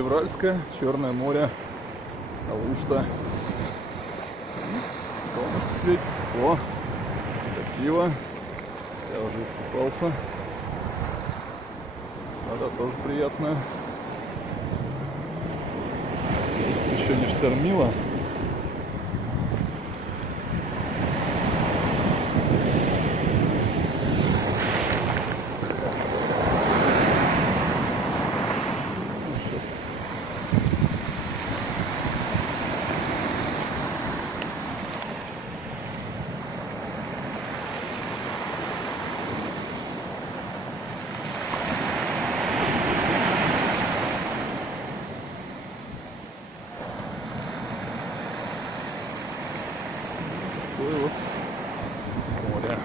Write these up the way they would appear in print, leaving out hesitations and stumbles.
Февральская, Черное море, Алушта. Солнышко светит, тепло, красиво. Я уже искупался. Вода тоже приятная. Если еще не штормило. Такое вот море.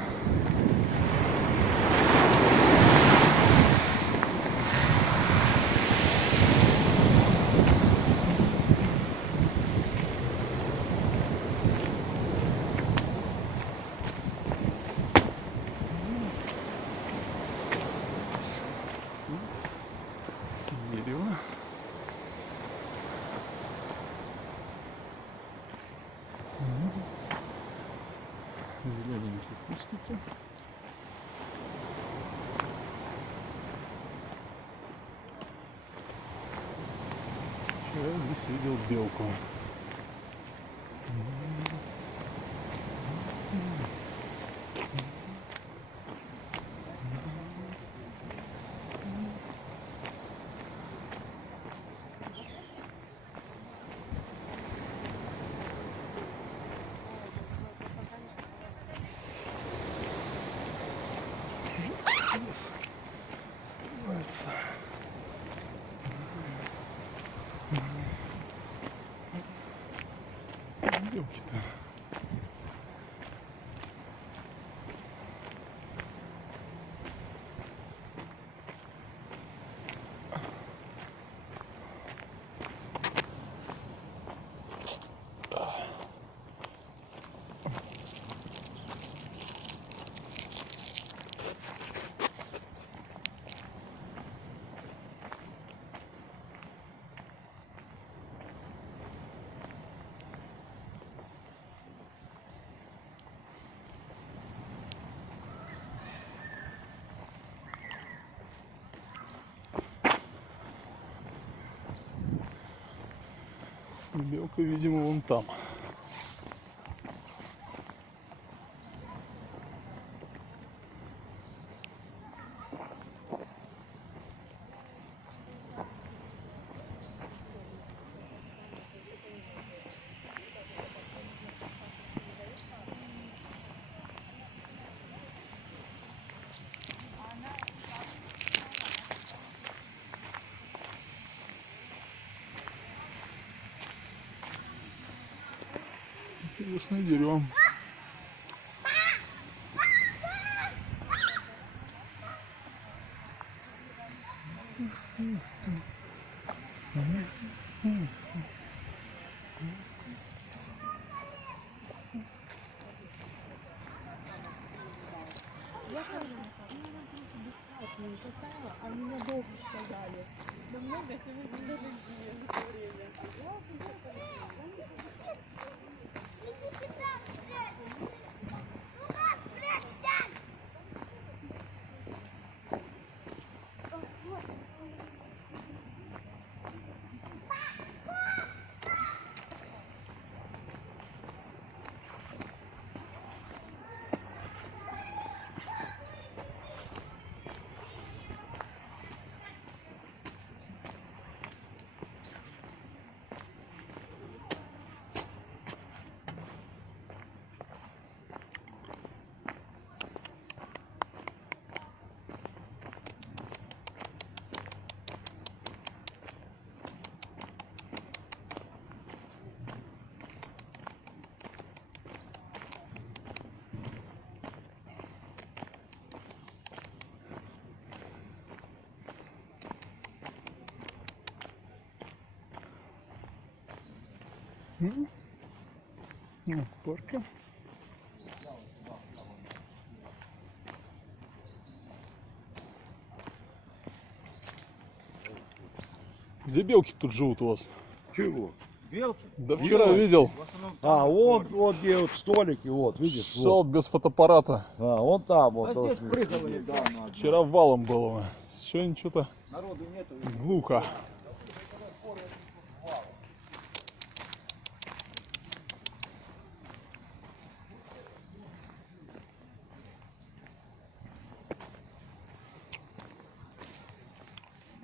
Дерево. Зелененькие кустики. Я здесь видел белку. Лес становится. Белки-то. Белка, видимо, вон там. Интересное дерево. Я тоже бесплатно не поставила, а меня долго сказали. Да много чего не дорогие в это время. Вот парка. Где белки тут живут у вас? Чего? Белки? Да вчера видел. В основном А, там вот где вот столики, вот, видишь? Шел Вот. без фотоаппарата. А, вон там вот. А здесь вот, прыгало видишь. недавно. Вчера валом было. Сегодня что-то Народу нету. глухо.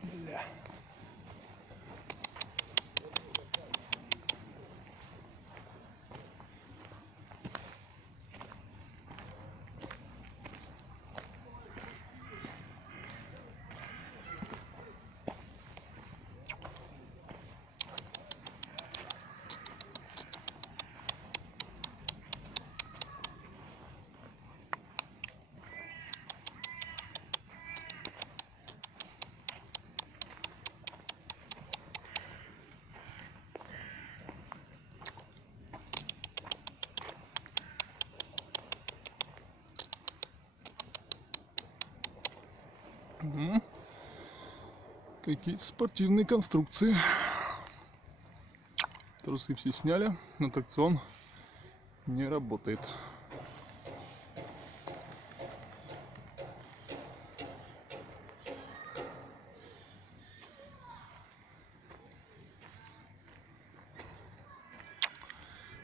Бля. Какие-то спортивные конструкции. Трусы все сняли, но аттракцион не работает.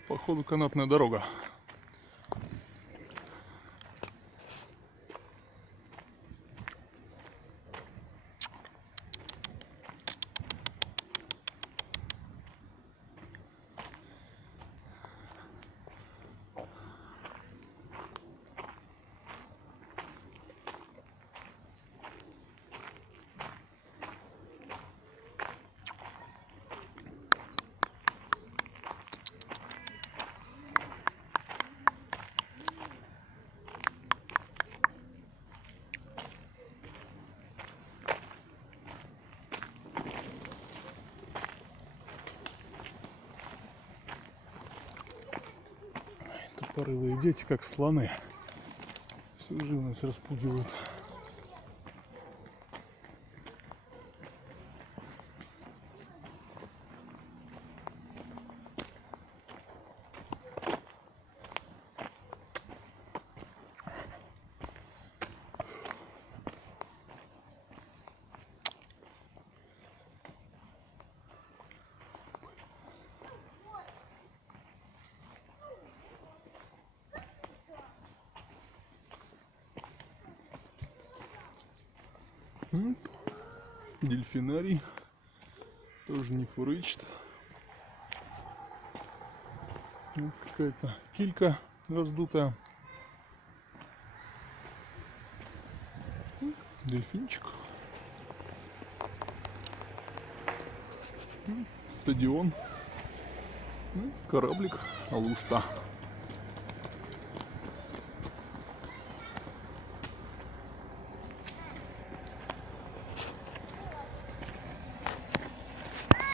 Походу канатная дорога. Тупорылые дети, как слоны. Всю живность распугивают. Дельфинарий тоже не фурычит. Вот какая-то килька раздутая. Дельфинчик. Стадион. Кораблик Алушта.